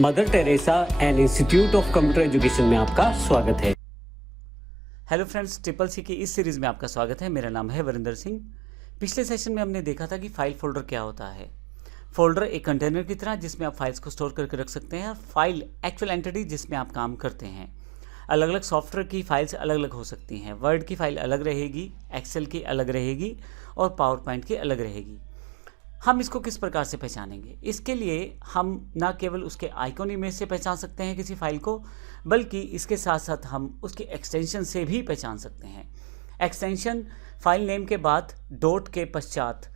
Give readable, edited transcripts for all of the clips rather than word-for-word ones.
Mother Teresa and institute of computer education में आपका स्वागत है। हेलो फ्रेंड्स, ट्रिपल सी की इस सीरीज़ में आपका स्वागत है। मेरा नाम है वरिंदर सिंह। पिछले सेशन में हमने देखा था कि फाइल फोल्डर क्या होता है। फोल्डर एक कंटेनर की तरह जिसमें आप फाइल्स को स्टोर करके रख सकते हैं। फाइल एक्चुअल एंटिटी जिसमें आप काम करते हैं। अलग अलग सॉफ्टवेयर की फाइल्स अलग अलग हो सकती हैं। वर्ड की फाइल अलग रहेगी, एक्सेल की अलग रहेगी और पावर पॉइंट की अलग रहेगी। हम इसको किस प्रकार से पहचानेंगे? इसके लिए हम ना केवल उसके आइकॉन इमेज से पहचान सकते हैं किसी फाइल को, बल्कि इसके साथ साथ हम उसके एक्सटेंशन से भी पहचान सकते हैं। एक्सटेंशन फाइल नेम के बाद डॉट के पश्चात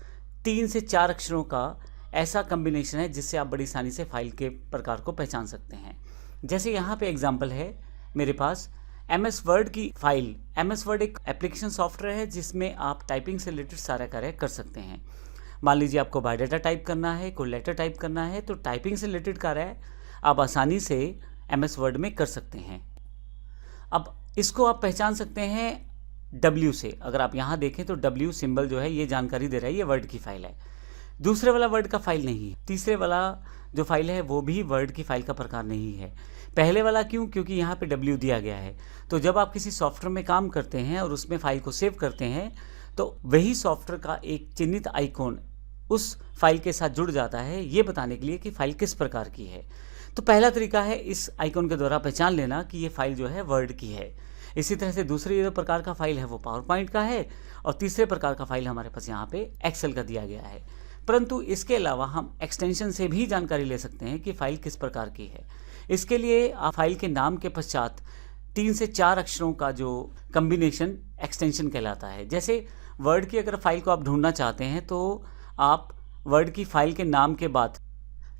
3 से 4 अक्षरों का ऐसा कम्बिनेशन है जिससे आप बड़ी आसानी से फाइल के प्रकार को पहचान सकते हैं। जैसे यहाँ पे एग्जाम्पल है मेरे पास MS वर्ड की फाइल। MS वर्ड एक एप्लीकेशन सॉफ्टवेयर है जिसमें आप टाइपिंग से रिलेटेड सारा कार्य कर सकते हैं। मान लीजिए आपको बायोडाटा टाइप करना है, कोई लेटर टाइप करना है, तो टाइपिंग से रिलेटेड कार्य आप आसानी से MS वर्ड में कर सकते हैं। अब इसको आप पहचान सकते हैं W से। अगर आप यहाँ देखें तो W सिंबल जो है ये जानकारी दे रहा है ये वर्ड की फाइल है। दूसरे वाला वर्ड का फाइल नहीं है। तीसरे वाला जो फाइल है वो भी वर्ड की फाइल का प्रकार नहीं है। पहले वाला क्यों? क्योंकि यहाँ पे W दिया गया है। तो जब आप किसी सॉफ्टवेयर में काम करते हैं और उसमें फाइल को सेव करते हैं तो वही सॉफ्टवेयर का एक चिन्हित आइकॉन उस फाइल के साथ जुड़ जाता है, ये बताने के लिए कि फाइल किस प्रकार की है। तो पहला तरीका है इस आइकॉन के द्वारा पहचान लेना कि ये फाइल जो है वर्ड की है। इसी तरह से दूसरे जो प्रकार का फाइल है वो पावर पॉइंट का है और तीसरे प्रकार का फाइल हमारे पास यहाँ पे एक्सेल का दिया गया है। परंतु इसके अलावा हम एक्सटेंशन से भी जानकारी ले सकते हैं कि फाइल किस प्रकार की है। इसके लिए आप फाइल के नाम के पश्चात 3 से 4 अक्षरों का जो कम्बिनेशन एक्सटेंशन कहलाता है। जैसे वर्ड की अगर फाइल को आप ढूंढना चाहते हैं तो आप वर्ड की फाइल के नाम के बाद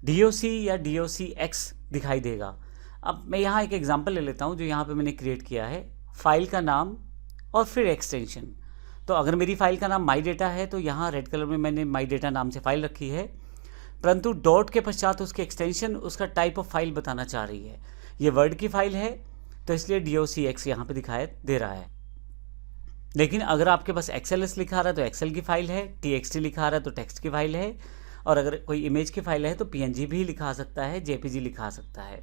DOC या DOCX दिखाई देगा। अब मैं यहाँ एक एग्जांपल ले लेता हूँ जो यहाँ पे मैंने क्रिएट किया है। फाइल का नाम और फिर एक्सटेंशन। तो अगर मेरी फाइल का नाम माई डेटा है तो यहाँ रेड कलर में मैंने माई डेटा नाम से फाइल रखी है, परंतु डॉट के पश्चात उसके एक्सटेंशन उसका टाइप ऑफ फाइल बताना चाह रही है। ये वर्ड की फाइल है तो इसलिए DOCX यहाँ पे दिखाई दे रहा है। लेकिन अगर आपके पास XLS लिखा रहा है तो एक्सेल की फाइल है, TXT लिखा रहा है तो टेक्स्ट की फाइल है, और अगर कोई इमेज की फाइल है तो PNG भी लिखा सकता है, JPG लिखा सकता है।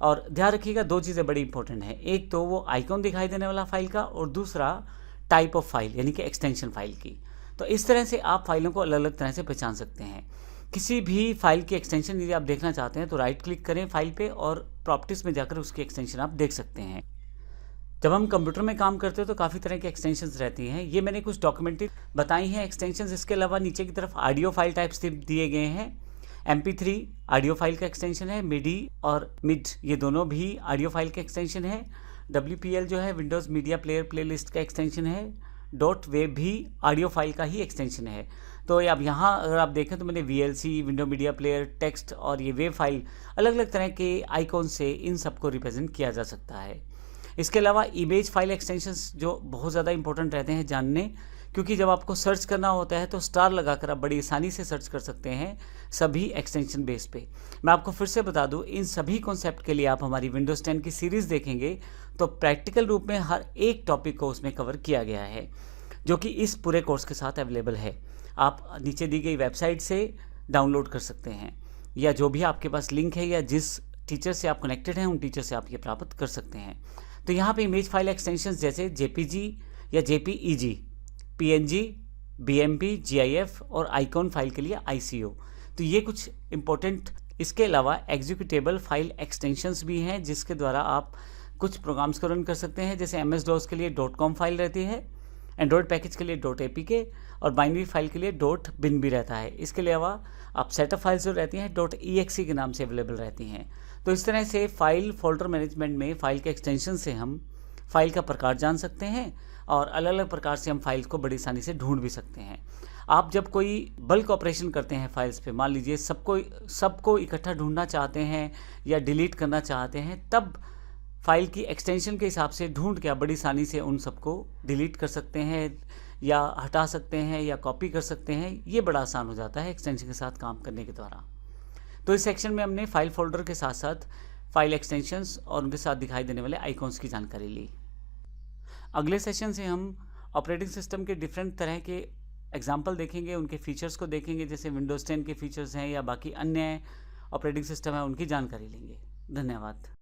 और ध्यान रखिएगा, 2 चीज़ें बड़ी इंपॉर्टेंट हैं। एक तो वो आइकॉन दिखाई देने वाला फाइल का, और दूसरा टाइप ऑफ फाइल यानी कि एक्सटेंशन फाइल की। तो इस तरह से आप फाइलों को अलग अलग तरह से पहचान सकते हैं। किसी भी फाइल की एक्सटेंशन यदि आप देखना चाहते हैं तो राइट क्लिक करें फाइल पे और प्रॉपर्टीज में जाकर उसकी एक्सटेंशन आप देख सकते हैं। जब हम कंप्यूटर में काम करते हैं तो काफ़ी तरह की एक्सटेंशंस रहती हैं। ये मैंने कुछ डॉक्यूमेंट्री बताई हैं एक्सटेंशंस। इसके अलावा नीचे की तरफ ऑडियो फाइल टाइप्स दिए गए हैं। MP3 ऑडियो फाइल का एक्सटेंशन है। MIDI और MID ये दोनों भी ऑडियो फाइल का एक्सटेंशन है। WPL जो है विंडोज़ मीडिया प्लेयर प्लेलिस्ट का एक्सटेंशन है। .web भी ऑडियो फाइल का ही एक्सटेंशन है। तो अब यहाँ अगर आप देखें तो मैंने VLC, window media player, text और ये वेब फाइल अलग अलग तरह के आइकॉन से इन सबको रिप्रेजेंट किया जा सकता है। इसके अलावा इमेज फाइल एक्सटेंशंस जो बहुत ज़्यादा इंपॉर्टेंट रहते हैं जानने, क्योंकि जब आपको सर्च करना होता है तो स्टार लगाकर आप बड़ी आसानी से सर्च कर सकते हैं सभी एक्सटेंशन बेस पे। मैं आपको फिर से बता दूं, इन सभी कॉन्सेप्ट के लिए आप हमारी विंडोज़ 10 की सीरीज़ देखेंगे तो प्रैक्टिकल रूप में हर एक टॉपिक को उसमें कवर किया गया है, जो कि इस पूरे कोर्स के साथ अवेलेबल है। आप नीचे दी गई वेबसाइट से डाउनलोड कर सकते हैं, या जो भी आपके पास लिंक है या जिस टीचर से आप कनेक्टेड हैं उन टीचर से आप ये प्राप्त कर सकते हैं। तो यहाँ पे इमेज फाइल एक्सटेंशंस जैसे JPG या JPEG, PNG, BMP, GIF और आइकॉन फाइल के लिए ICO, तो ये कुछ इंपॉर्टेंट। इसके अलावा एग्जीक्यूटेबल फाइल एक्सटेंशंस भी हैं जिसके द्वारा आप कुछ प्रोग्राम्स को रन कर सकते हैं। जैसे MS-DOS के लिए .com फाइल रहती है, एंड्रॉयड पैकेज के लिए .apk और बाइनरी फाइल के लिए .bin भी रहता है। इसके अलावा आप सेटअप फाइल्स जो रहती हैं .exe के नाम से अवेलेबल रहती हैं। तो इस तरह से फाइल फोल्डर मैनेजमेंट में फाइल के एक्सटेंशन से हम फाइल का प्रकार जान सकते हैं और अलग अलग प्रकार से हम फाइल्स को बड़ी आसानी से ढूंढ भी सकते हैं। आप जब कोई बल्क ऑपरेशन करते हैं फाइल्स पे, मान लीजिए सबको इकट्ठा ढूंढना चाहते हैं या डिलीट करना चाहते हैं, तब फाइल की एक्सटेंशन के हिसाब से ढूंढ के आप बड़ी आसानी से उन सबको डिलीट कर सकते हैं या हटा सकते हैं या कॉपी कर सकते हैं। ये बड़ा आसान हो जाता है एक्सटेंशन के साथ काम करने के द्वारा। तो इस सेक्शन में हमने फाइल फोल्डर के साथ साथ फाइल एक्सटेंशंस और उनके साथ दिखाई देने वाले आइकॉन्स की जानकारी ली। अगले सेशन से हम ऑपरेटिंग सिस्टम के डिफरेंट तरह के एग्जाम्पल देखेंगे, उनके फीचर्स को देखेंगे, जैसे विंडोज़ 10 के फीचर्स हैं या बाकी अन्य ऑपरेटिंग सिस्टम है उनकी जानकारी लेंगे। धन्यवाद।